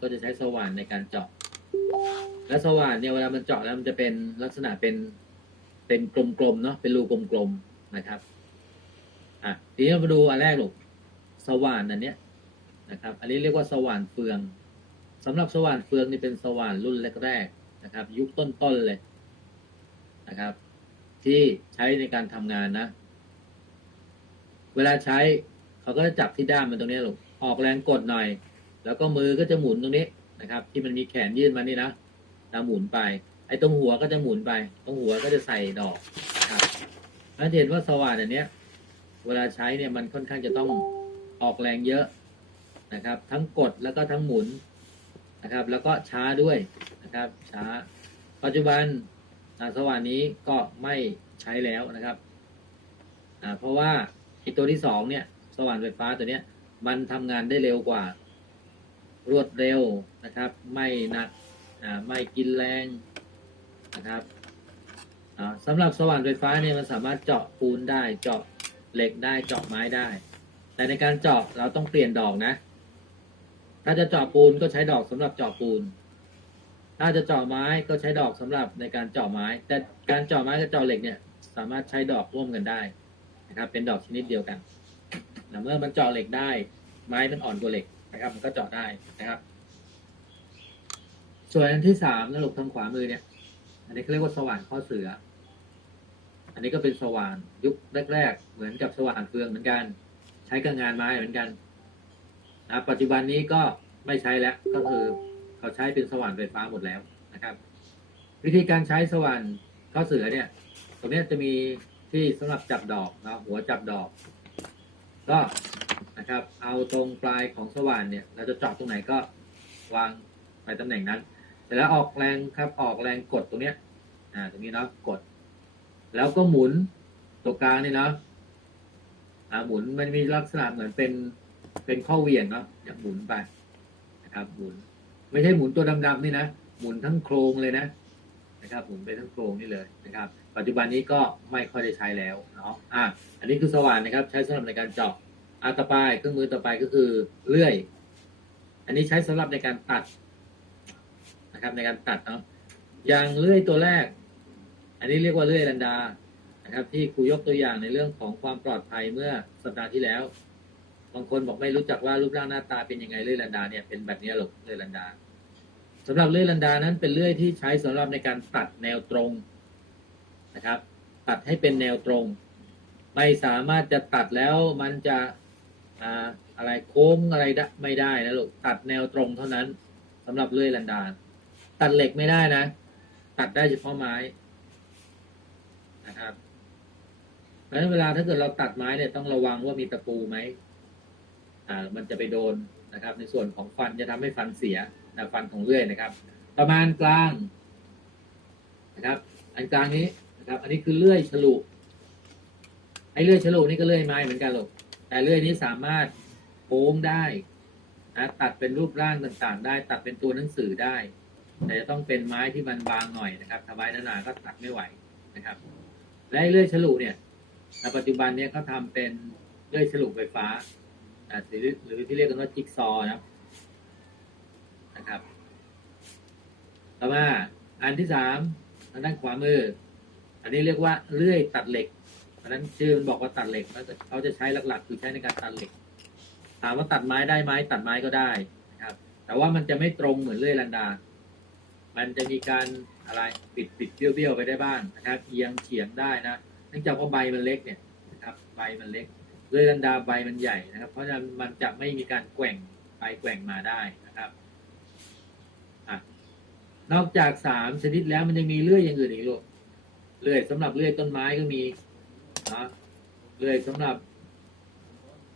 ก็จะใช้สว่านในการเจาะ และสว่านเนี่ยเวลามันเจาะแล้วมันจะเป็นลักษณะเป็นเป็นกลมๆเนาะเป็นรูกลมๆนะครับอะทีนี้เรามาดูอันแรกหลูกสว่านอันเนี้ยนะครับ อันนี้เรียกว่าสว่านเฟืองสำหรับสว่านเฟืองนี่เป็นสว่านรุ่นแรกๆนะครับ ยุคต้นๆเลยนะครับ ที่ใช้ในการทำงานนะ เวลาใช้เขาก็จะจับที่ด้ามมันตรงนี้หลูกออกแรงกดหน่อย แล้วก็มือก็จะหมุนตรงนี้นะครับ ที่มันมีแขนยื่นมานี่นะแล้วหมุนไป ไอ้ตรงหัวก็จะหมุนไป ตรงหัวก็จะใส่ดอกครับแล้วจะเห็นว่าสว่านอันเนี้ย เวลาใช้เนี่ยมันค่อนข้างจะต้องออกแรงเยอะนะครับ ทั้งกดแล้วก็ทั้งหมุนนะครับ แล้วก็ช้าด้วยนะครับ ช้า ปัจจุบันอ่าสว่านนี้ก็ไม่ใช้แล้วนะครับอ่าเพราะว่าไอ้ตัวที่สองเนี่ย สว่านไฟฟ้าตัวเนี้ย มันทำงานได้เร็วกว่า รวดเร็วนะครับ ไม่หนักไม่กินแรงนะครับสำหรับสว่านไฟฟ้าเนี่ยมันสามารถเจาะปูนได้เจาะเหล็กได้เจาะไม้ได้ แต่ในการเจาะเราต้องเปลี่ยนดอกนะ ถ้าจะเจาะปูนก็ใช้ดอกสำหรับเจาะปูน ถ้าจะเจาะไม้ก็ใช้ดอกสำหรับในการเจาะไม้ แต่การเจาะไม้กับเจาะเหล็กเนี่ยสามารถใช้ดอกร่วมกันได้นะครับ เป็นดอกชนิดเดียวกันเมื่อมันเจาะเหล็กได้ ไม้มันอ่อนกว่าเหล็ก นะครับ มันก็เจาะได้นะครับ ส่วนอันที่สามนะลูกทางขวามือเนี่ย อันนี้เขาเรียกว่าสว่านข้อเสือ อันนี้ก็เป็นสว่านยุคแรกๆ เหมือนกับสว่านเฟืองเหมือนกัน ใช้กับงานไม้เหมือนกันนะปัจจุบันนี้ก็ไม่ใช้แล้ว ก็คือเขาใช้เป็นสว่านไฟฟ้าหมดแล้วนะครับ วิธีการใช้สว่านข้อเสือเนี่ย ตรงนี้จะมีที่สำหรับจับดอกนะหัวจับดอก ก็ นะครับ เอาตรงปลายของสว่านเนี่ย เราจะเจาะตรงไหนก็วางไปตำแหน่งนั้นเสร็จแล้วออกแรงครับออกแรงกดตรงเนี้ย อ่า ตรงนี้เนาะกด แล้วก็หมุนตัวกลางนี่เนาะอ่าหมุนมันมีลักษณะเหมือนเป็นเป็นข้อเวียงเนาะอย่างหมุนไปนะครับ หมุน ไม่ใช่หมุนตัวดำๆนี่นะหมุนทั้งโครงเลยนะนะครับหมุนไปทั้งโครงนี่เลยนะครับ ปัจจุบันนี้ก็ไม่ค่อยได้ใช้แล้วเนาะอะอันนี้คือสว่านนะครับ ใช้สำหรับในการเจาะ อาต่อไปเครื่องมือต่อไปก็คือเลื่อย อันนี้ใช้สำหรับในการตัดนะครับ ในการตัดเนาะอย่างเลื่อยตัวแรก อันนี้เรียกว่าเลื่อยลันดานะครับ ที่ครูยกตัวอย่างในเรื่องของความปลอดภัยเมื่อสัปดาห์ที่แล้ว บางคนบอกไม่รู้จักว่ารูปร่างหน้าตาเป็นยังไงเลื่อยลันดาเนี่ยเป็นแบบนี้หรอกเลื่อยลันดาสำหรับเลื่อยลันดานั้นเป็นเลื่อยที่ใช้สำหรับในการตัดแนวตรงนะครับ ตัดให้เป็นแนวตรง ไม่สามารถจะตัดแล้วมันจะ อะไรโค้งอะไรได้ไม่ได้นะลูกตัดแนวตรงเท่านั้นสำหรับเลื่อยลันดาตัดเหล็กไม่ได้นะ ตัดได้เฉพาะไม้นะครับเพราะฉะนั้นเวลาถ้าเกิดเราตัดไม้เนี่ยต้องระวังว่ามีตะปูไหมอ่า มันจะไปโดนนะครับ ในส่วนของฟันจะทำให้ฟันเสียนะฟันของเลื่อยนะครับ ประมาณกลางนะครับ อันกลางนี้นะครับ อันนี้คือเลื่อยฉลุไอ้เลื่อยฉลุนี่ก็เลื่อยไม้เหมือนกันหรอก แต่เลื่อยนี้สามารถโค้งได้นะตัดเป็นรูปร่างต่างๆ ได้ ตัดเป็นตัวหนังสือได้ แต่จะต้องเป็นไม้ที่มันบางหน่อยนะครับถ้าไม้หนาๆก็ตัดไม่ไหวนะครับ และเลื่อยฉลุเนี่ยในปัจจุบันเนี้เขาทำเป็นเลื่อยฉลุไฟฟ้าอ่หรือหรือที่เรียกกันว่าจิ๊กซอนะครับนะครับต่อมาอันที่สามทางด้านขวามือ อันนี้เรียกว่าเลื่อยตัดเหล็ก นนั้นชื่อมันบอกว่าตัดเหล็กแล้วเขาจะใช้หลักๆ คือใช้ในการตัดเหล็ก ถามว่าตัดไม้ได้ไหมตัดไม้ก็ได้นะครับ แต่ว่ามันจะไม่ตรงเหมือนเลื่อยลันดา มันจะมีการอะไรปิดปิดเบี้ยวๆไปได้บ้างนะครับเอียงเฉียงได้นะเนื่องจากว่าใบมันเล็กเนี่ยนะครับใบมันเล็กเลื่อยลันดาใบมันใหญ่นะครับ เพราะฉะนั้นมันจะไม่มีการแกว่งไปแกว่งมาได้นะครับนอกจากสามชนิดแล้วมันยังมีเลื่อยอย่างอื่นอีกลูกเลื่อยสำหรับเลื่อยต้นไม้ก็มี นะเลื่อยสำหรับ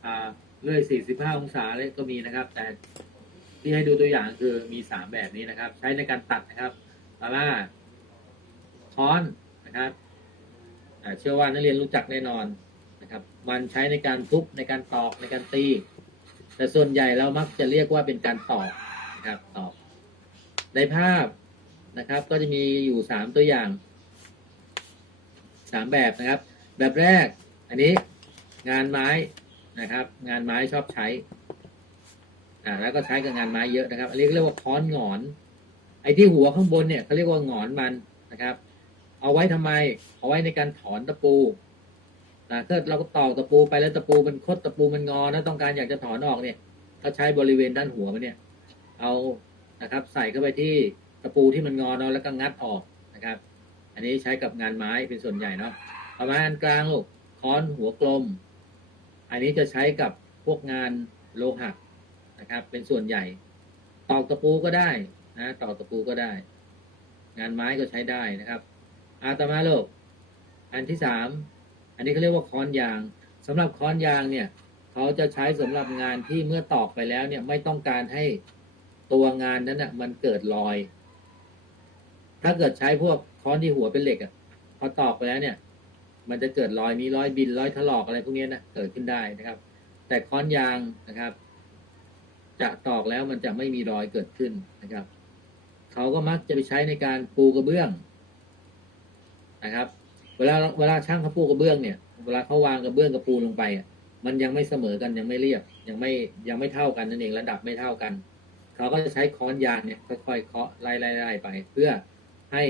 อ่าเลื่อยสี่สิบห้าองศาเลยก็มีนะครับ แต่ที่ให้ดูตัวอย่างคือมีสามแบบนี้นะครับ ใช้ในการตัดนะครับต่อมาค้อนนะครับเชื่อว่านักเรียนรู้จักแน่นอนนะครับ มันใช้ในการทุบในการตอกในการตี แต่ส่วนใหญ่เรามักจะเรียกว่าเป็นการตอกนะครับตอก ในภาพนะครับ ก็จะมีอยู่สามตัวอย่างสามแบบนะครับ แบบแรก อันนี้งานไม้นะครับ งานไม้ชอบใช้ อ่า แล้วก็ใช้กับงานไม้เยอะนะครับ อันนี้เรียกว่าค้อนหงอน ไอ้ที่หัวข้างบนเนี่ยเขาเรียกว่าหงอนมันนะครับ เอาไว้ทำไม เอาไว้ในการถอนตะปูนะถ้าเราก็ตอกตะปูไปแล้วตะปูมันคดตะปูมันงอนะต้องการอยากจะถอนออกเนี่ยก็ใช้บริเวณด้านหัวมันเนี่ย เอานะครับ ใส่เข้าไปที่ตะปูที่มันงอเนาะแล้วก็งัดออกนะครับ อันนี้ใช้กับงานไม้เป็นส่วนใหญ่เนาะ ประมาณกลางลูกค้อนหัวกลม อันนี้จะใช้กับพวกงานโลหะนะครับ เป็นส่วนใหญ่ตอกตะปูก็ได้นะตอกตะปูก็ได้ งานไม้ก็ใช้ได้นะครับอาตมาโลก อันที่สามอันนี้เขาเรียกว่าค้อนยางสำหรับค้อนยางเนี่ยเขาจะใช้สำหรับงานที่เมื่อตอกไปแล้วเนี่ยไม่ต้องการให้ตัวงานนั้นน่ะมันเกิดรอย ถ้าเกิดใช้พวกค้อนที่หัวเป็นเหล็กอะพอตอกไปแล้วเนี่ย มันจะเกิดรอยมีรอยบินรอยถลอกอะไรพวกนี้นะเกิดขึ้นได้นะครับ แต่ค้อนยางนะครับ จะตอกแล้วมันจะไม่มีรอยเกิดขึ้นนะครับเขาก็มักจะไปใช้ในการปูกระเบื้องนะครับ เวลาเวลาช่างเขาปูกระเบื้องเนี่ย เวลาเขาวางกระเบื้องกับปูลงไปอะมันยังไม่เสมอกันยังไม่เรียบยังไม่ยังไม่เท่ากันนั่นเองระดับไม่เท่ากัน เขาก็จะใช้ค้อนยางเนี่ยค่อยๆเคาะไล่ไล่ไล่ไป เพื่อให้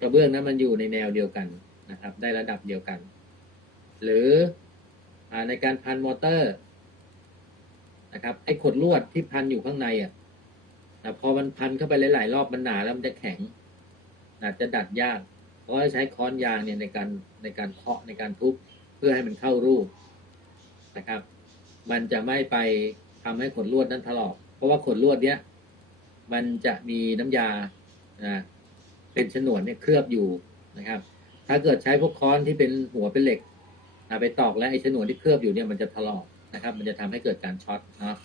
กระเบื้องนั้นมันอยู่ในแนวเดียวกัน นะครับ ได้ระดับเดียวกัน หรืออในการพันมอเตอร์นะครับไอ้ขดลวดที่พันอยู่ข้างในอะนะพอมันพันเข้าไปหลาย ๆ รอบมันหนาแล้วมันจะแข็งอาจจะดัดยาก เพราะใช้ค้อนยางเนี่ยในการในการเคาะในการทุบเพื่อให้มันเข้ารูปนะครับ มันจะไม่ไปทำให้ขดลวดนั้นถลอก เพราะว่าขดลวดเนี้ยมันจะมีน้ำยานะเป็นฉนวนเนี่ยเคลือบอยู่นะครับ ถ้าเกิดใช้พวกค้อนที่เป็นหัวเป็นเหล็กไปตอกแล้วไอ้ฉนวนที่เคลือบอยู่เนี่ยมันจะถลอกนะครับ มันจะทำให้เกิดการช็อตเนาะ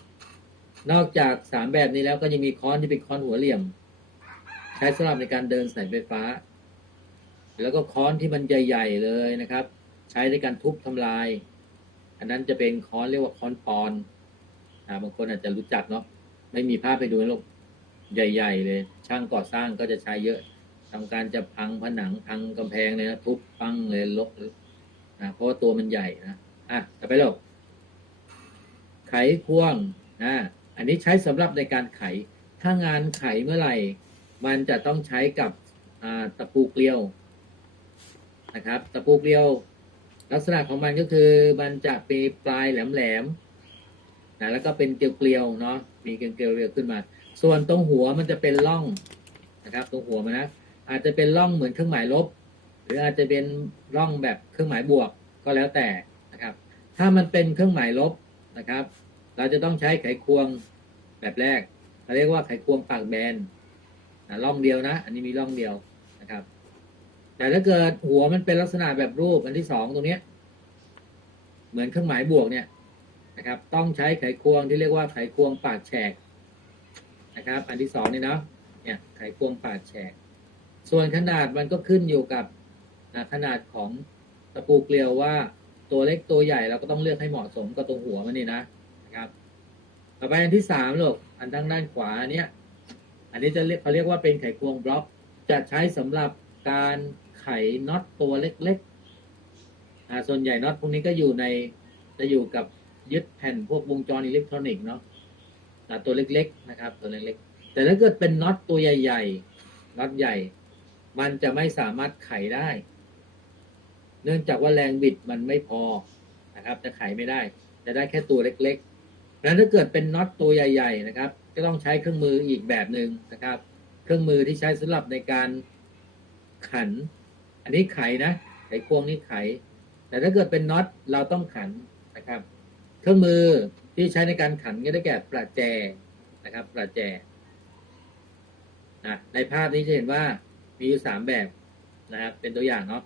นอกจากสามแบบนี้แล้วก็ยังมีค้อนที่เป็นค้อนหัวเหลี่ยม ใช้สำหรับในการเดินสายไฟฟ้า แล้วก็ค้อนที่มันใหญ่ ๆ เลยนะครับ ใช้ในการทุบทำลาย อันนั้นจะเป็นค้อนเรียกว่าค้อนปอนอ่าบางคนอาจจะรู้จักเนาะไม่มีภาพไปดูนะลูกใหญ่ ๆ เลย ช่างก่อสร้างก็จะใช้เยอะ ทำการจะพังผนังพังกำแพงเลยนะทุบปังเลยลกนะเพราะว่าตัวมันใหญ่นะอะต่อไปลูกไขควงนะอันนี้ใช้สำหรับในการไข ถ้างานไขเมื่อไหร่ มันจะต้องใช้กับตะปูเกลียวนะครับ ตะปูเกลียว ลักษณะของมันก็คือมันจะมีปลายแหลมๆนะแล้วก็เป็นเกลียวๆเนาะมีเกลียวๆขึ้นมา ส่วนตรงหัวมันจะเป็นร่องนะครับ ตรงหัวมันนะ อาจจะเป็นร่องเหมือนเครื่องหมายลบ หรืออาจจะเป็นร่องแบบเครื่องหมายบวกก็แล้วแต่นะครับ ถ้ามันเป็นเครื่องหมายลบนะครับ เราจะต้องใช้ไขควงแบบแรกเราเรียกว่าไขควงปากแบนนะร่องเดียวนะ อันนี้มีร่องเดียวนะครับ แต่ถ้าเกิดหัวมันเป็นลักษณะแบบรูปอันที่สองตรงนี้เหมือนเครื่องหมายบวกเนี่ยนะครับ ต้องใช้ไขควงที่เรียกว่าไขควงปากแฉกนะครับ อันที่สองนี่เนาะเนี่ยไขควงปากแฉก ส่วนขนาดมันก็ขึ้นอยู่กับขนาดของตะปูเกลียวว่าตัวเล็กตัวใหญ่เราก็ต้องเลือกให้เหมาะสมกับตรงหัวมันนี่นะนะครับ ต่อไปอันที่สามลูกอันทางด้านขวาเนี้ยอันนี้จะเรียกเขาเรียกว่าเป็นไขควงบล็อก จะใช้สำหรับการไขน็อตตัวเล็กๆอ่าส่วนใหญ่น็อตพวกนี้ก็อยู่ในจะอยู่กับยึดแผ่นพวกวงจรอิเล็กทรอนิกส์เนาะอ่ตัวเล็กๆนะครับ ตัวเล็กๆแต่ถ้าเกิดเป็นน็อตตัวใหญ่ๆน็อตใหญ่ มันจะไม่สามารถไขได้ เนื่องจากว่าแรงบิดมันไม่พอนะครับ จะไขไม่ได้ จะได้แค่ตัวเล็กๆแล้วถ้าเกิดเป็นน็อตตัวใหญ่ ๆ นะครับ ก็ต้องใช้เครื่องมืออีกแบบหนึ่งนะครับ เครื่องมือที่ใช้สำหรับในการขัน อันนี้ไขนะไขควงนี่ไข แต่ถ้าเกิดเป็นน็อตเราต้องขันนะครับ เครื่องมือที่ใช้ในการขันก็ได้แก่ประแจนะครับ ประแจนะในภาพนี้จะเห็นว่า มีอยู่สามแบบนะครับ เป็นตัวอย่างเนาะ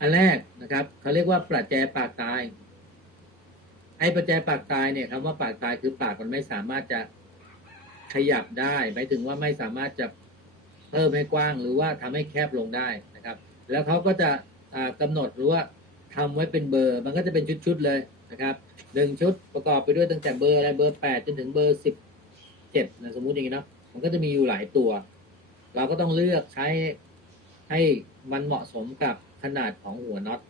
อันแรกนะครับเขาเรียกว่าประแจปากตายไอ้ประแจปากตายเนี่ยคำว่าปากตายคือปากมันไม่สามารถจะขยับได้หมายถึงว่าไม่สามารถจะเพิ่มให้กว้างหรือว่าทำให้แคบลงได้นะครับ แล้วเขาก็จะอ่ากำหนดหรือว่าทำไว้เป็นเบอร์ มันก็จะเป็นชุดๆเลยนะครับหนึ่งชุดประกอบไปด้วยตั้งแต่เบอร์อะไรเบอร์แปดจนถึงเบอร์สิบเจ็ดนะสมมุติอย่างนี้เนาะมันก็จะมีอยู่หลายตัว เราก็ต้องเลือกใช้ให้มันเหมาะสมกับขนาดของหัวน็อต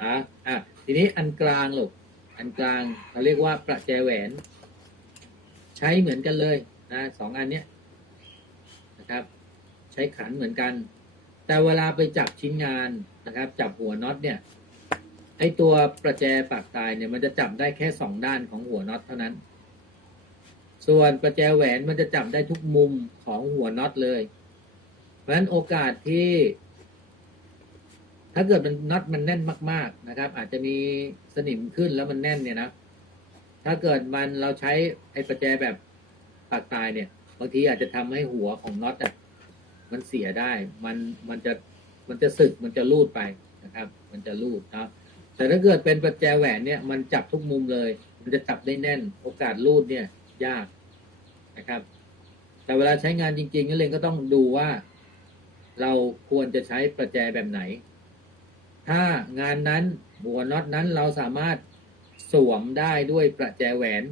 อะอะทีนี้อันกลางลูกอันกลางเขาเรียกว่าประแจแหวน ใช้เหมือนกันเลยนะสองอันเนี้ยนะครับ ใช้ขันเหมือนกัน แต่เวลาไปจับชิ้นงานนะครับ จับหัวน็อตเนี่ยไอตัวประแจปากตายเนี่ยมันจะจับได้แค่สองด้านของหัวน็อตเท่านั้น ส่วนประแจแหวนมันจะจับได้ทุกมุมของหัวน็อตเลย เพราะฉะนั้นโอกาสที่ ถ้าเกิดมันน็อตมันแน่นมาก ๆนะครับ อาจจะมีสนิมขึ้นแล้วมันแน่นเนี่ยนะถ้าเกิดมันเราใช้ไอ้ประแจแบบปากตายเนี่ยบางทีอาจจะทำให้หัวของน็อตอะมันเสียได้ มันมันจะมันจะสึกมันจะรูดไปนะครับ มันจะรูดนะแต่ถ้าเกิดเป็นประแจแหวนเนี่ย มันจับทุกมุมเลย มันจะจับได้แน่น โอกาสรูดเนี่ย ยากนะครับ แต่เวลาใช้งานจริงๆนักเรียนก็ต้องดูว่า เราควรจะใช้ประแจแบบไหน ถ้างานนั้นหัวน็อตนั้นเราสามารถสวมได้ด้วยประแจแหวน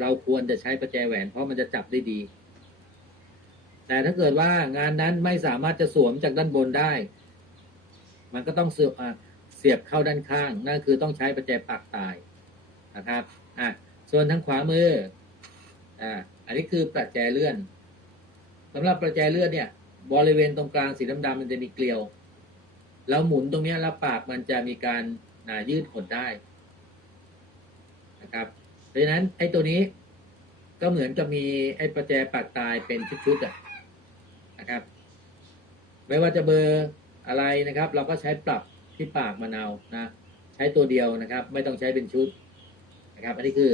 เราควรจะใช้ประแจแหวน เพราะมันจะจับได้ดี แต่ถ้าเกิดว่างานนั้นไม่สามารถจะสวมจากด้านบนได้ มันก็ต้องเสียบเสียบเข้าด้านข้าง นั่นคือต้องใช้ประแจปากตายนะครับ อะ ส่วนทางขวามือ อ่า อันนี้คือประแจเลื่อนสำหรับประแจเลื่อนเนี่ย บริเวณตรงกลางสีดำๆมันจะมีเกลียว แล้วหมุนตรงเนี้ยแล้วปากมันจะมีการอ่ายืดหดได้นะครับ เพราะฉะนั้นไอ้ตัวนี้ก็เหมือนกับมีไอ้ประแจปากตายเป็นชุดๆอะนะครับ ไม่ว่าจะเบอร์อะไรนะครับ เราก็ใช้ปรับที่ปากมันเอานะ ใช้ตัวเดียวนะครับ ไม่ต้องใช้เป็นชุดนะครับ อันนี้คือ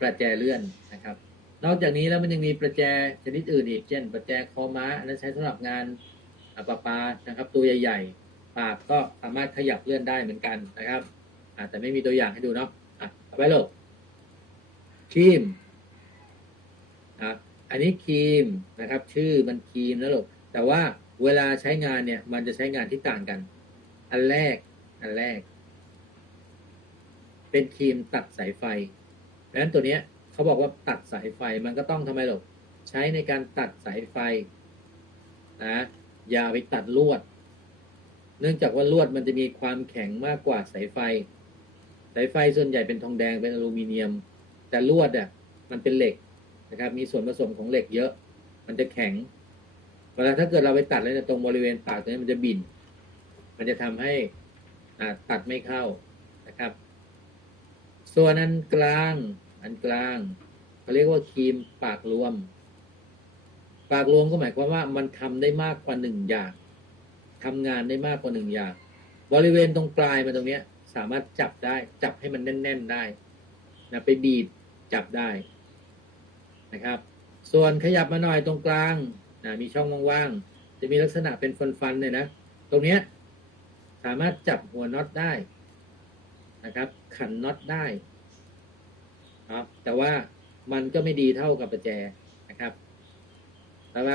ประแจเลื่อนนะครับ นอกจากนี้แล้วมันยังมีประแจชนิดอื่นอีกเช่น ประแจคอม้าอันนั้นใช้สำหรับงานอ่าประปานะครับ ตัวใหญ่ ๆ ปากก็สามารถขยับเลื่อนได้เหมือนกันนะครับอาแต่ไม่มีตัวอย่างให้ดูเนาะอะเอาไปโลกครีมอะอันนี้ครีมนะครับ ชื่อมันครีมนะลูกแต่ว่าเวลาใช้งานเนี่ย มันจะใช้งานที่ต่างกัน อันแรก อันแรก เป็นครีมตัดสายไฟดังนั้นตัวเนี้ย เขาบอกว่าตัดสายไฟมันก็ต้องทำไมหรอกใช้ในการตัดสายไฟนะอย่าไปตัดลวด เนื่องจากว่าลวดมันจะมีความแข็งมากกว่าสายไฟ สายไฟส่วนใหญ่เป็นทองแดงเป็นอลูมิเนียม แต่ลวดอะมันเป็นเหล็กนะครับ มีส่วนผสมของเหล็กเยอะ มันจะแข็งเวลาถ้าเกิดเราไปตัดแล้วเนี่ยตรงบริเวณปากตรงนี้มันจะบิน มันจะทำให้อ่าตัดไม่เข้านะครับ ส่วนอันกลาง อันกลางเขาเรียกว่าครีมปากรวม ปากรวมก็หมายความว่ามันทำได้มากกว่าหนึ่งอย่างทำงานได้มากกว่าหนึ่งอย่าง บริเวณตรงปลายมันตรงเนี้ย สามารถจับได้ จับให้มันแน่น ๆได้นะไปบีบจับได้นะครับ ส่วนขยับมาหน่อยตรงกลางนะมีช่องว่างๆจะมีลักษณะเป็นฟันๆเลยนะตรงเนี้ยสามารถจับหัวน็อตได้นะครับ ขันน็อตได้ ครับ แต่ว่ามันก็ไม่ดีเท่ากับประแจนะครับต่อไป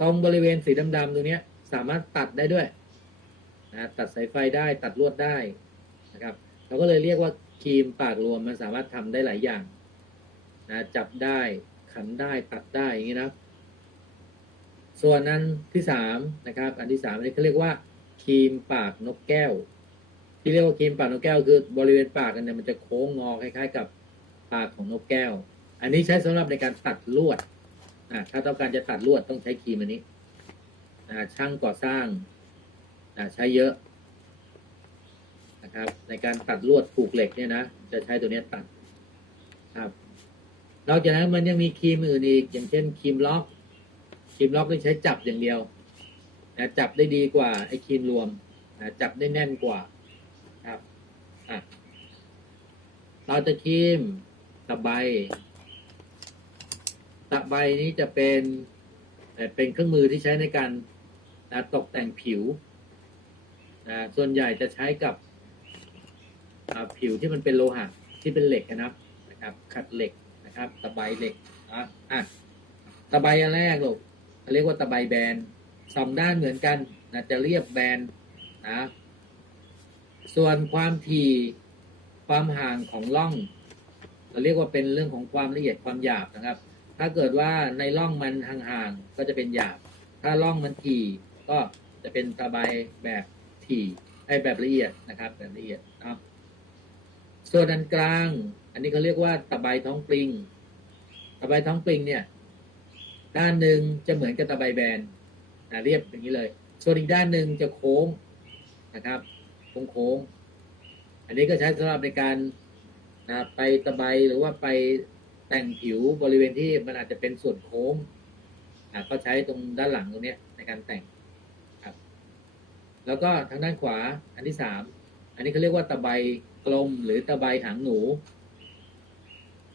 ตรงบริเวณสีดำๆตรงนี้สามารถตัดได้ด้วยนะตัดสายไฟได้ตัดลวดได้นะครับ เราก็เลยเรียกว่าครีมปากรวมมันสามารถทำได้หลายอย่างนะจับได้ขันได้ตัดได้อย่างนี้นะ ส่วนนั้นที่สามนะครับ อันที่สามอันนี้เขาเรียกว่าครีมปากนกแก้ว ที่เรียกว่าครีมปากนกแก้วคือบริเวณปากกันเนี่ยมันจะโค้งงอคล้ายๆ กับ ปากของนกแก้ว อันนี้ใช้สำหรับในการตัดลวดถ้าต้องการจะตัดลวดต้องใช้ครีมอันนี้ช่างก่อสร้างใช้เยอะนะครับ ในการตัดลวดผูกเหล็กเนี่ยนะจะใช้ตัวนี้ตัดครับนอกจากนั้นมันยังมีครีมอื่นอีก อย่างเช่นครีมล็อกครีมล็อกนี่ใช้จับอย่างเดียวนะจับได้ดีกว่าไอ้ครีมรวมนะจับได้แน่นกว่าครับอะเราจะครีมะไบตะไบนี้จะเป็นเป็นเครื่องมือที่ใช้ในการนะตกแต่งผิวนะส่วนใหญ่จะใช้กับผิวที่มันเป็นโลหะที่เป็นเหล็กนะครับนะครับ ขัดเหล็กนะครับ ตะไบเหล็กอะอะตะไบอันแรกลูกเรียกว่าตะไบแบนสองด้านเหมือนกันนะจะเรียบแบนนะส่วนความถี่ความห่างของร่อง เราเรียกว่าเป็นเรื่องของความละเอียดความหยาบนะครับ ถ้าเกิดว่าในร่องมันห่างๆก็จะเป็นหยาบ ถ้าร่องมันถี่ก็จะเป็นตะไบแบบถี่ไอ้แบบละเอียดนะครับ แบบละเอียดเนาะส่วนอันกลาง อันนี้เขาเรียกว่าตะไบท้องปลิง ตะไบท้องปลิงเนี่ย ด้านหนึ่งจะเหมือนกับตะไบแบนอ่าเรียบอย่างนี้เลย ส่วนอีกด้านหนึ่งจะโค้งนะครับโค้งโค้งๆอันนี้ก็ใช้สำหรับในการ นะไปตะไบหรือว่าไปแต่งผิวบริเวณที่มันอาจจะเป็นส่วนโค้งอ่าก็ใช้ตรงด้านหลังตรงนี้ในการแต่งครับ แล้วก็ทางด้านขวาอันที่สามอันนี้เขาเรียกว่าตะไบกลมหรือตะไบหางหนู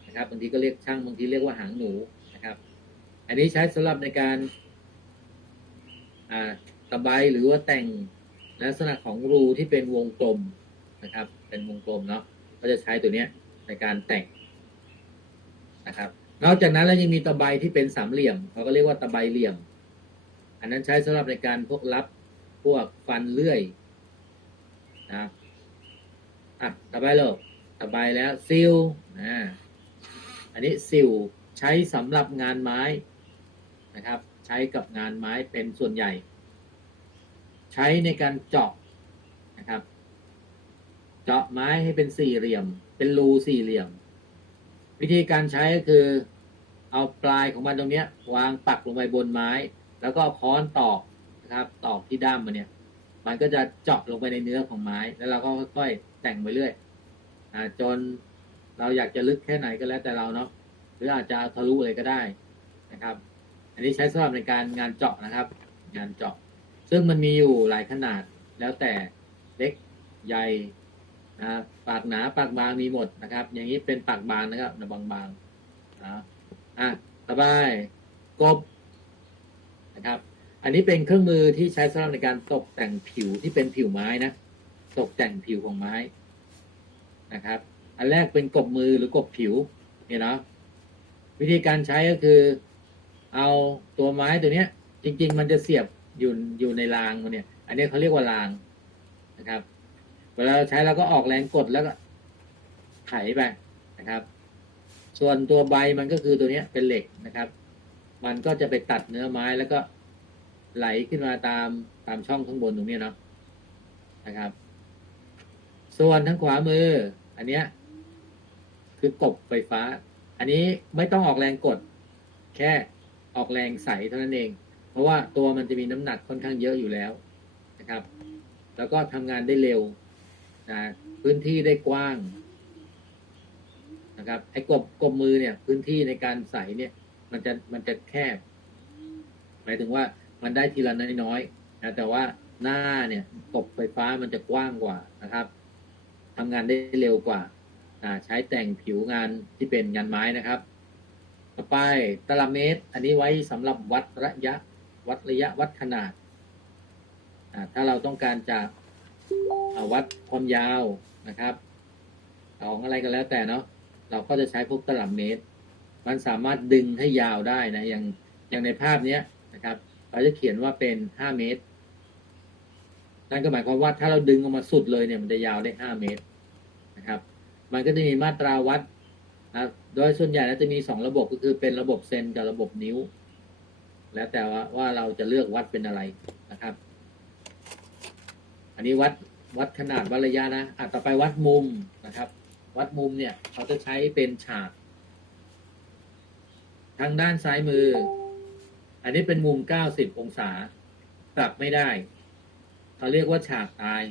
นะครับบางทีก็เรียกช่างบางทีเรียกว่าหางหนูนะครับ อันนี้ใช้สำหรับในการตะไบหรือว่าแต่งลักษณะของรูที่เป็นวงกลมนะครับ เป็นวงกลมเนาะ ก็จะใช้ตัวเนี้ยในการแต่งนะครับนอกจากนั้นแล้วยังมีตะไบที่เป็นสามเหลี่ยมเขาก็เรียกว่าตะไบเหลี่ยม อันนั้นใช้สำหรับในการพวกรับพวกฟันเลื่อยนะอะตะไบโลกตะไบแล้วซิลอ่าอันนี้ซิลใช้สำหรับงานไม้นะครับ ใช้กับงานไม้เป็นส่วนใหญ่ ใช้ในการเจาะนะครับ เจาะไม้ให้เป็นสี่เหลี่ยม เป็นรูสี่เหลี่ยม วิธีการใช้ก็คือ เอาปลายของมันตรงเนี้ย วางปักลงไปบนไม้ แล้วก็ค้อนตอกนะครับ ตอกที่ด้ามมันเนี่ย มันก็จะเจาะลงไปในเนื้อของไม้ แล้วเราก็ค่อยๆแต่งไปเรื่อยอ่าจนเราอยากจะลึกแค่ไหนก็แล้วแต่เราเนาะหรืออาจจะทะลุเลยก็ได้นะครับ อันนี้ใช้สำหรับในการงานเจาะนะครับ งานเจาะ ซึ่งมันมีอยู่หลายขนาดแล้วแต่เล็กใหญ่ นะปากหนาปากบางมีหมดนะครับ อย่างนี้เป็นปากบางนะครับบางบางๆนะอะต่อไปกบนะครับ อันนี้เป็นเครื่องมือที่ใช้สำหรับในการตกแต่งผิวที่เป็นผิวไม้นะตกแต่งผิวของไม้นะครับ อันแรกเป็นกบมือหรือกบผิวเนี่ยนะวิธีการใช้ก็คือ เอาตัวไม้ตัวเนี้ย จริง ๆ มันจะเสียบอยู่อยู่ในรางมันเนี่ย อันนี้เขาเรียกว่ารางนะครับ เวลาใช้เราก็ออกแรงกดแล้วก็ไถไปนะครับ ส่วนตัวใบมันก็คือตัวนี้เป็นเหล็กนะครับ มันก็จะไปตัดเนื้อไม้แล้วก็ไหลขึ้นมาตามตามช่องข้างบนตรงนี้เนาะนะครับ ส่วนทางขวามือ อันเนี้ยคือกบไฟฟ้า อันนี้ไม่ต้องออกแรงกด แค่ออกแรงใสเท่านั้นเอง เพราะว่าตัวมันจะมีน้ำหนักค่อนข้างเยอะอยู่แล้วนะครับ แล้วก็ทำงานได้เร็ว นะพื้นที่ได้กว้างนะครับไอ้กบกบมือเนี่ย พื้นที่ในการใส่เนี่ย มันจะมันจะแคบหมายถึงว่ามันได้ทีละน้อยๆนะแต่ว่าหน้าเนี่ยกบไฟฟ้ามันจะกว้างกว่านะครับทำงานได้เร็วกว่าใช้แต่งผิวงานที่เป็นงานไม้นะครับ ต่อไปตารางเมตร อันนี้ไว้สำหรับวัดระยะ วัดระยะวัดขนาดถ้าเราต้องการจะ อ่าวัดความยาวนะครับของอะไรก็แล้วแต่เนาะเราก็จะใช้พวกตลับเมตร มันสามารถดึงให้ยาวได้นะอย่างอย่างในภาพเนี้ยนะครับ เราจะเขียนว่าเป็นห้าเมตร นั่นก็หมายความว่าถ้าเราดึงออกมาสุดเลยเนี่ยมันจะยาวได้ห้าเมตรนะครับ มันก็จะมีมาตราวัดนะโดยส่วนใหญ่แล้วจะมีสองระบบก็คือเป็นระบบเซนกับระบบนิ้ว แล้วแต่ว่าว่าเราจะเลือกวัดเป็นอะไรนะครับ อันนี้วัด วัดขนาดวัดระยะนะอะต่อไปวัดมุมนะครับ วัดมุมเนี่ยเขาจะใช้เป็นฉาก ทางด้านซ้ายมือ อันนี้เป็นมุม 90 องศา ปรับไม่ได้ เขาเรียกว่าฉากตาย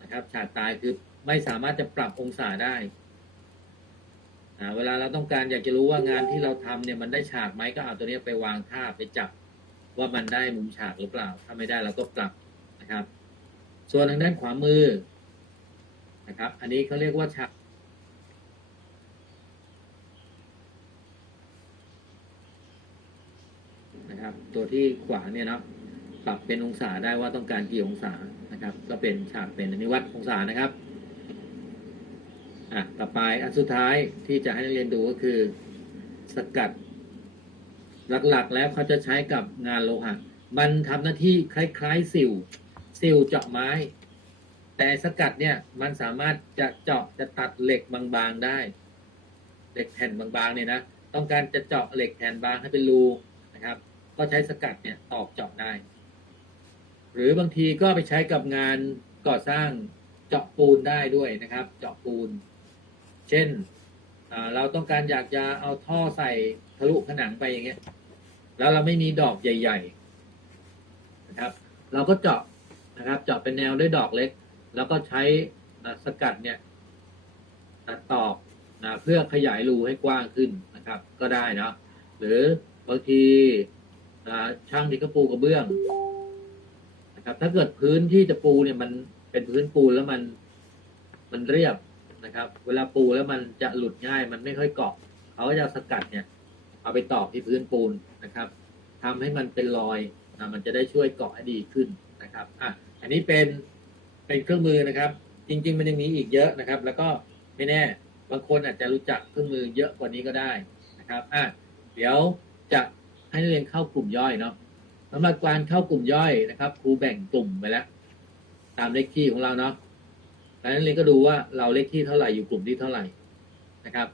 นะครับ ฉากตายคือไม่สามารถจะปรับองศาได้เวลาเราต้องการอยากจะรู้ว่างานที่เราทำเนี่ยมันได้ฉากไหมก็เอาตัวนี้ไปวางท่าไปจับว่ามันได้มุมฉากหรือเปล่า ถ้าไม่ได้เราก็ปรับนะครับ ส่วนทางด้านขวามือนะครับ อันนี้เขาเรียกว่าฉากนะครับ ตัวที่ขวาเนี่ยเนาะปรับเป็นองศาได้ว่าต้องการกี่องศานะครับ ก็เป็นฉากเป็นอันนี้วัดองศานะครับอะต่อไปอันสุดท้ายที่จะให้นักเรียนดูก็คือ สกัด หลักๆ แล้วเขาจะใช้กับงานโลหะ มันทำหน้าที่คล้ายๆ สิว สิวเจาะไม้ แต่สกัดเนี่ยมันสามารถจะเจาะจะตัดเหล็กบางๆได้ เหล็กแผ่นบางๆเนี่ยนะต้องการจะเจาะเหล็กแผ่นบางให้เป็นรูนะครับ ก็ใช้สกัดเนี่ยตอกเจาะได้ หรือบางทีก็ไปใช้กับงานก่อสร้างเจาะปูนได้ด้วยนะครับ เจาะปูน เช่นเราต้องการอยากจะเอาท่อใส่ทะลุผนังไปอย่างเงี้ย แล้วเราไม่มีดอกใหญ่ ๆ นะครับ เราก็เจาะ นะครับเจาะเป็นแนวด้วยดอกเล็ก แล้วก็ใช้สกัดเนี่ยตัดตอกนะเพื่อขยายรูให้กว้างขึ้นนะครับ ก็ได้นะหรือบางทีช่างที่เขาปูกระเบื้องนะครับ ถ้าเกิดพื้นที่จะปูเนี่ยมันเป็นพื้นปูนแล้วมันมันเรียบนะครับ เวลาปูแล้วมันจะหลุดง่าย มันไม่ค่อยเกาะเขาก็จะสกัดเนี่ย เอาไปตอกที่พื้นปูนนะครับทำให้มันเป็นรอยนะมันจะได้ช่วยเกาะให้ดีขึ้นนะครับอะ อันนี้เป็นเป็นเครื่องมือนะครับ จริง ๆ มันยังมีอีกเยอะนะครับ แล้วก็ไม่แน่บางคนอาจจะรู้จักเครื่องมือเยอะกว่านี้ก็ได้นะครับอะเดี๋ยวจะให้นักเรียนเข้ากลุ่มย่อยเนาะสำหรับการเข้ากลุ่มย่อยนะครับครูแบ่งกลุ่มไปแล้ว ตามเลขที่ของเราเนาะแล้วนักเรียนก็ดูว่าเราเลขที่เท่าไหร่อยู่กลุ่มที่เท่าไหร่นะครับ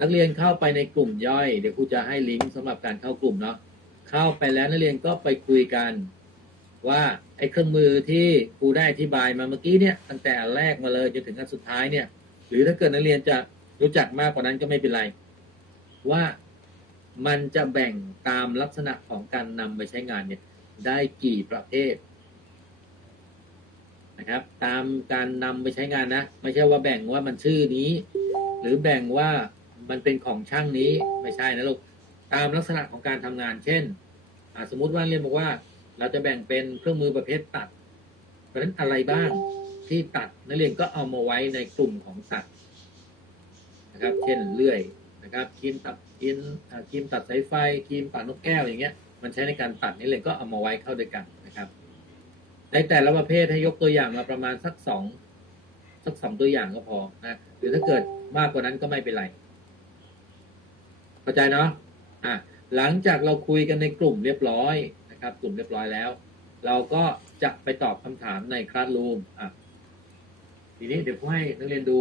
นักเรียนเข้าไปในกลุ่มย่อย เดี๋ยวครูจะให้ลิงก์สำหรับการเข้ากลุ่มเนาะเข้าไปแล้วนักเรียนก็ไปคุยกัน ว่าไอ้เครื่องมือที่ครูได้อธิบายมาเมื่อกี้เนี่ยตั้งแต่แรกมาเลยจนถึงอันสุดท้ายเนี่ย หรือถ้าเกิดนักเรียนจะรู้จักมากกว่านั้นก็ไม่เป็นไร ว่ามันจะแบ่งตามลักษณะของการนำไปใช้งานเนี่ยได้กี่ประเภทนะครับ ตามการนำไปใช้งานนะ ไม่ใช่ว่าแบ่งว่ามันชื่อนี้ หรือแบ่งว่ามันเป็นของช่างนี้ไม่ใช่นะลูกตามลักษณะของการทำงาน เช่นสมมุติว่าเรียนบอกว่า เราจะแบ่งเป็นเครื่องมือประเภทตัด เพราะฉะนั้นอะไรบ้างที่ตัดนักเรียนก็เอามาไว้ในกลุ่มของตัดนะครับ เช่นเลื่อยนะครับครีมตัดครีมครีมตัดสายไฟครีมปัดนกแก้วอย่างเงี้ย มันใช้ในการตัดนี่เลยก็เอามาไว้เข้าด้วยกันนะครับในแต่ละประเภทให้ยกตัวอย่างมาประมาณสักสองสักสองตัวอย่างก็พอนะหรือถ้าเกิดมากกว่านั้นก็ไม่เป็นไรเข้าใจเนาะอะหลังจากเราคุยกันในกลุ่มเรียบร้อย นะครับกลุ่มเรียบร้อยแล้ว เราก็จะไปตอบคำถามในคลาสรูมอะทีนี้เดี๋ยวผมให้นักเรียนดู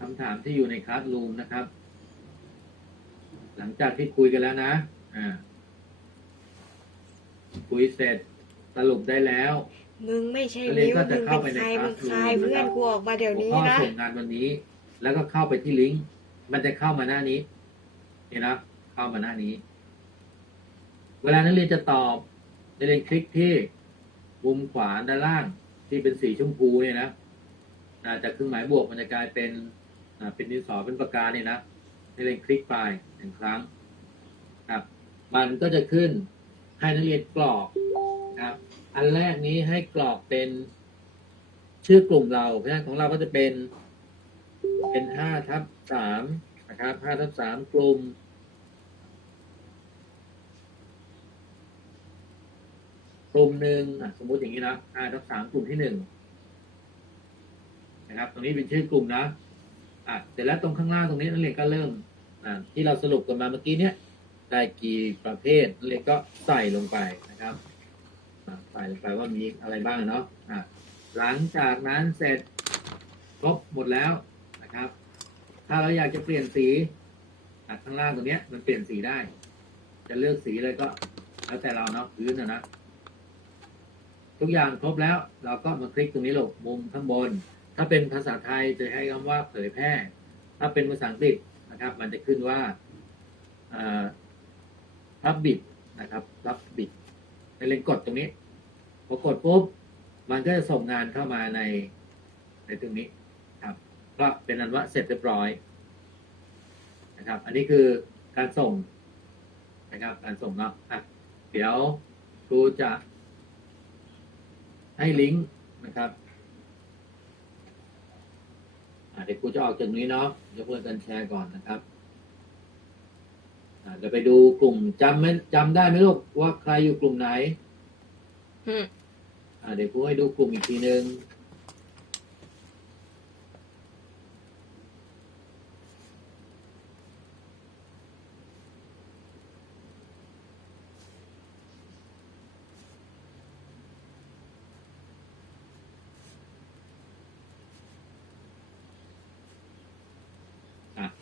คำถามที่อยู่ในคลาสรูมนะครับ หลังจากที่คุยกันแล้วนะอ่าคุยเสร็จสรุปได้แล้วมึงไม่ใช่นักเรียนนิ้วก็จะมึงเข้าเป็นไปในใครคลามึสงรูมคายเพื่อนนะครับกูออกมาเดี๋ยวนี้หัวข้อนะส่งงานวันนี้ แล้วก็เข้าไปที่ลิงก์มันจะเข้ามาหน้านี้เห็นนะเข้ามาหน้านี้ เวลานักเรียนจะตอบนักเรียนคลิกที่มุมขวาด้านล่างที่เป็นสีชมพูเนี่ยนะอาจากเครื่องหมายบวกมันจะกลายเป็นเป็นดินสอเป็นปากกาเนี่ยนะนักเรียนคลิกไปหนึ่งครั้งครับมันก็จะขึ้นให้นักเรียนกรอกครับ อันแรกนี้ให้กรอกเป็นชื่อกลุ่มเราเพราะฉะนั้นของเราก็จะเป็นเป็นห้าทับสามนะครับห้าทับสามกลุ่ม กลุ่มหนึ่งอะสมมุติอย่างนี้นะห้าทับสามกลุ่มที่หนึ่งนะครับ ตรงนี้เป็นชื่อกลุ่มนะอะเสร็จแล้วตรงข้างล่างตรงนี้นักเรียนก็เริ่มอ่าที่เราสรุปกันมาเมื่อกี้เนี้ยได้กี่ประเภทนักเรียนก็ใส่ลงไปนะครับอะใส่ลงไปว่ามีอะไรบ้างเนาะอะหลังจากนั้นเสร็จครบหมดแล้วนะครับ ถ้าเราอยากจะเปลี่ยนสีอะข้างล่างตรงเนี้ยมันเปลี่ยนสีได้ จะเลือกสีเลยก็ แล้วแต่เราเนาะพื้นนะนะ ทุกอย่างครบแล้ว เราก็มาคลิกตรงนี้ลงมุมข้างบน ถ้าเป็นภาษาไทยจะให้คำว่าเผยแพร่ ถ้าเป็นภาษาอังกฤษนะครับ มันจะขึ้นว่ารับบิดนะครับรับบิดในเลนกดตรงนี้พอกดปุ๊บมันก็จะส่งงานเข้ามาในในตรงนี้ครับก็เป็นอันว่าเสร็จเรียบร้อยนะครับ อันนี้คือการส่งนะครับ การส่งเนาะอะเดี๋ยวครูจะ ให้ลิงก์นะครับอะเดี๋ยวครูจะออกจากตรงนี้เนาะยกเลิกการแชร์ก่อนนะครับอะเดี๋ยวไปดูกลุ่มจำไหมจำได้ไหมลูกว่าใครอยู่กลุ่มไหนอืมอ่าเดี๋ยวครูให้ดูกลุ่มอีกทีหนึ่ง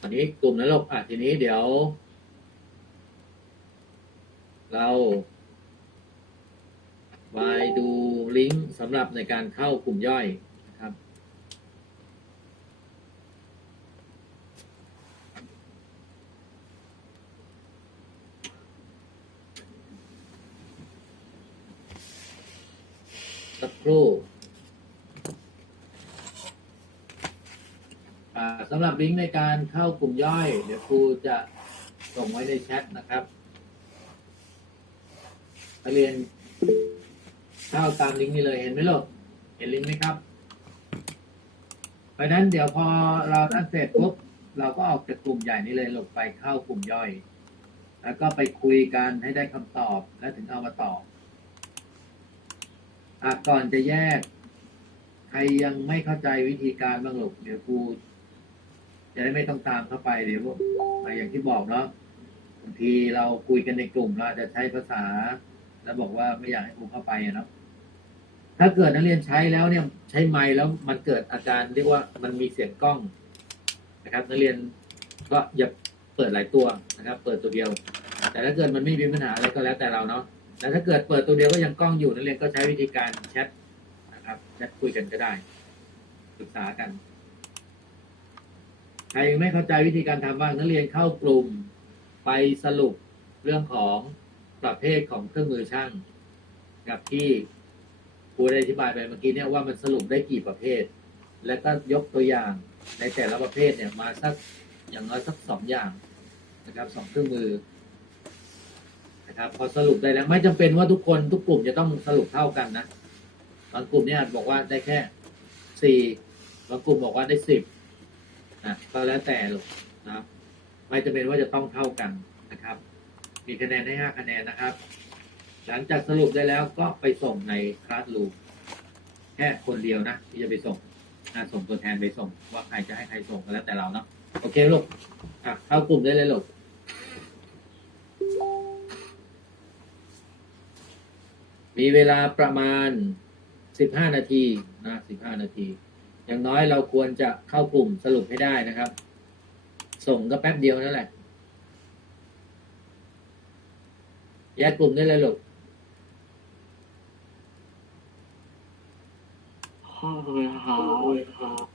อนนี้กลุ่มนั้นลูกอะทีนี้เดี๋ยว เราไปดูลิงก์สำหรับในการเข้ากลุ่มย่อยนะครับ สักครู่อ่า สำหรับลิงก์ในการเข้ากลุ่มย่อย เดี๋ยวครูจะส่งไว้ในแชทนะครับนักเรียนเข้าตามลิงก์นี้เลยเห็นไหมลูกเห็นลิงก์ไหมครับเพราะนั้นเดี๋ยวพอเราตั้งเสร็จปุ๊บเราก็ออกจากกลุ่มใหญ่นี้เลยลงไปเข้ากลุ่มย่อย แล้วก็ไปคุยกันให้ได้คำตอบแล้วถึงเอามาตอบอะก่อนจะแยก ใครยังไม่เข้าใจวิธีการบ้างหรอกเดี๋ยวครู จะได้ไม่ต้องตามเข้าไปเดี๋ยวอะอย่างที่บอกเนาะบางทีเราคุยกันในกลุ่มเราจะใช้ภาษา แล้วบอกว่าไม่อยากให้ครูเข้าไปอะเนาะถ้าเกิดนักเรียนใช้แล้วเนี่ยใช้ไมค์แล้วมันเกิดอาการเรียกว่ามันมีเสียงกล้องนะครับ นักเรียนก็อย่าเปิดหลายตัวนะครับ เปิดตัวเดียว แต่ถ้าเกิดมันไม่มีปัญหาอะไรก็แล้วแต่เราเนาะแล้วถ้าเกิดเปิดตัวเดียวก็ยังกล้องอยู่นักเรียนก็ใช้วิธีการแชทนะครับแชทคุยกันก็ได้ปรึกษากัน ใครยังไม่เข้าใจวิธีการทำบ้างนักเรียนเข้ากลุ่มไปสรุปเรื่องของประเภทของเครื่องมือช่าง กับที่ครูได้อธิบายไปเมื่อกี้เนี่ยว่ามันสรุปได้กี่ประเภท แล้วก็ยกตัวอย่างในแต่ละประเภทเนี่ยมาสักอย่างน้อยสักสองอย่างนะครับสองเครื่องมือนะครับพอสรุปได้แล้วไม่จำเป็นว่าทุกคนทุกกลุ่มจะต้องสรุปเท่ากันนะบางกลุ่มเนี่ยบอกว่าได้แค่สี่บางกลุ่มบอกว่าได้สิบ นะก็แล้วแต่ลูกนะครับไม่จำเป็นว่าจะต้องเท่ากันนะครับ มีคะแนนให้ห้าคะแนนนะครับ หลังจากสรุปได้แล้วก็ไปส่งในคลาสรูมแค่คนเดียวนะที่จะไปส่งนะส่งตัวแทนไปส่ง ว่าใครจะให้ใครส่งก็แล้วแต่เราเนาะโอเคลูกอะเข้ากลุ่มได้เลยลูกมีเวลาประมาณ15นาทีนะ15นาที อย่างน้อยเราควรจะเข้ากลุ่มสรุปให้ได้นะครับ ส่งก็แป๊บเดียวนั่นแหละแยกกลุ่มได้เลยลูกห้าเลยครับ